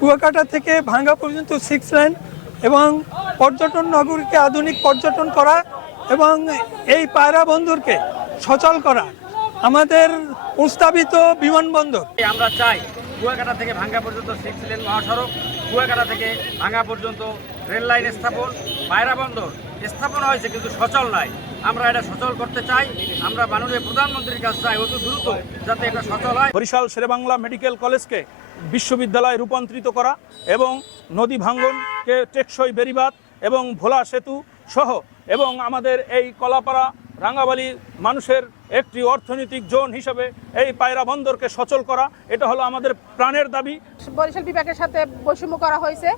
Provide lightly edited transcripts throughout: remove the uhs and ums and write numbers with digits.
কুয়াকাটা থেকে ভাঙ্গা পর্যন্ত 6 লেন এবং পর্যটন নগরীকে আধুনিক পর্যটন করা এবং এই পায়রা বন্দরকে সচল করা আমাদের প্রস্তাবিত বিমানবন্দর। আমরা চাই কুয়াকাটা থেকে ভাঙ্গা পর্যন্ত 6 লেন মহাসড়ক, কুয়াকাটা থেকে ভাঙ্গা পর্যন্ত রেল লাইন স্থাপন, পায়রা বন্দর স্থাপন হয়েছে কিন্তু সচল নাই। আমরা এটা সচল করতে চাই। আমরা মাননীয় প্রধানমন্ত্রীর কাছে চাই অতি দ্রুত যাতে এটা সচল হয়। বরিশাল শেরেবাংলা মেডিকেল কলেজকে বিশ্ববিদ্যালয়ে রূপান্তরিত করা এবং নদী ভাঙ্গনকে টেকসই বেড়িবাঁধ এবং ভোলা সেতু সহ এবং আমাদের এই কলাপাড়া রাঙ্গাবালি মানুষের একটি অর্থনৈতিক জোন হিসেবে এই পায়রা বন্দরকে সচল করা, এটা হলো আমাদের প্রাণের দাবি। বরিশাল বিভাগের সাথে বৈষম্য করা হয়েছে।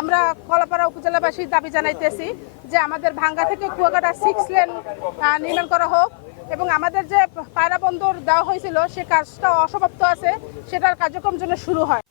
আমরা কলাপাড়া উপজেলাবাসীর দাবি জানাইতেছি যে আমাদের ভাঙ্গা থেকে কুয়াকাটা 6 লেন নির্মাণ করা হোক এবং আমাদের যে পায়রা বন্দর দেওয়া হয়েছিল সে কাজটা অসমাপ্ত আছে, সেটার কার্যক্রম যেন শুরু হয়।